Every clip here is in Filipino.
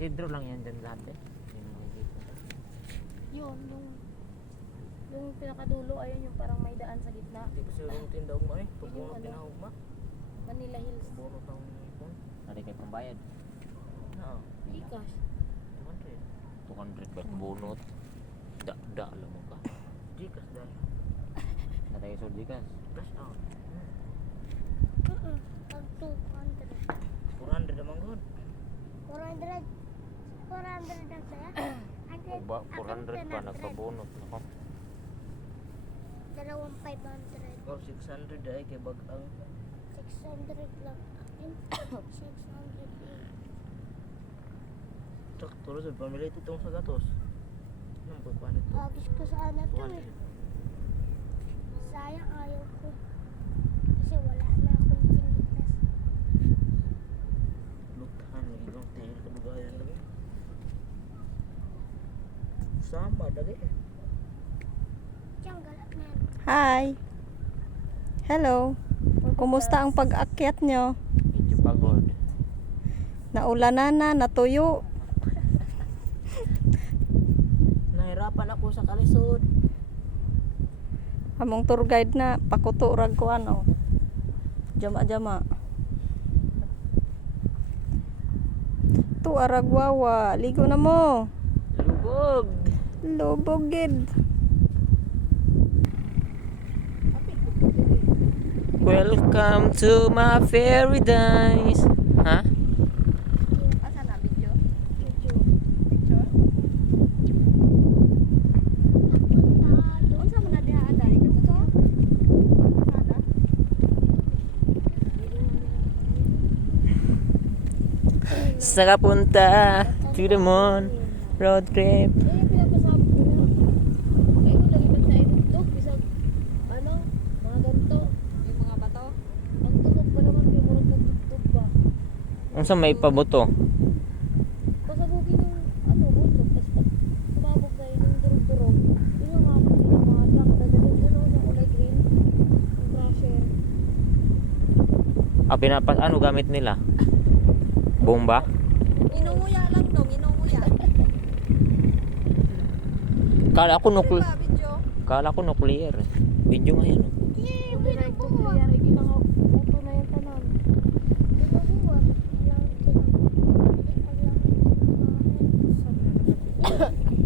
Isidro lang yan dyan lahat eh. Yun, yung pinakadulo, ayun yung parang may daan sa gitna. Hindi kasi yung tindaw mo eh. Yung Pagbuno ano? pinahugma. Manila Hills. Bunot ang ipon. Nari kayo pambayad. Oo. Gcash. 200 per bunot. Da alam mo ka. Gcash dahil. Natay sa Gcash. Cash out. Pag 200. 400 naman good. 400. 400 lang saya. Ba 400 pa nagpabunot ako. Dalawang 500. Or 600 dahil kay bagang. 600 lang akin. 600 lang. Tok, tulad sa pamilya itong sa gatos. Anong pagpanit to? Agis ko sana to 200. eh. Sayang ayaw ko. Kasi wala na akong tinitas. Lutahan yung ibang tingin kabugayan lagi. Sama lagi eh. Diyan galak na. Hi. Hello. Kumusta ang pag-akyat nyo? Medyo pagod. Naulanan na, natuyo. Nahirapan ako sa kalisod. Among tour guide na pakuto rag ko ano. Jama-jama. Tu aragwawa, ligo na mo. Lubog! Lubog gid. Welcome to my paradise. Ha? Asa na video? Video. Picture? Unsa man na diha aday? Kato to? Ada. Sa punta to the moon road trip. Eh, pinapasabot ko na. Kaya ko lagi man sa idugtog. Bisag, ano, mga ganito. Yung mga bato. Ang tunog pa naman, kaya murag nagtugtog ba? Unsa may pabuto? Pasabugin yung, ano, bundok. Tapos pag sumabog na yun, yung durog-durog. Yun yung hapon nila mga tank. Dadalog yun ako sa kulay green. Yung crusher. Ano gamit nila? Bomba? Inunguya lang to, inunguya. Kala ko Video. Kala ko nuclear. Video nga yan. Eh, Kung na ito, binabuhat. nangyari, kita nga, puto na yung tanan. Binabuhat.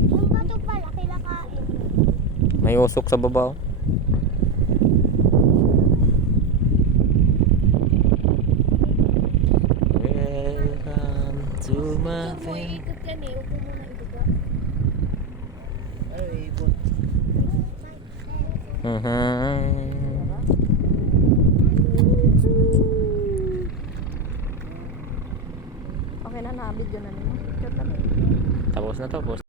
Yung bato pala, kinakain. May usok sa babaw. Welcome to my Huwag mo iikot yan eh, huwag mo muna ibuga. Ano ibon? Okay na na video na nimo. Picture na. Tapos na to, boss.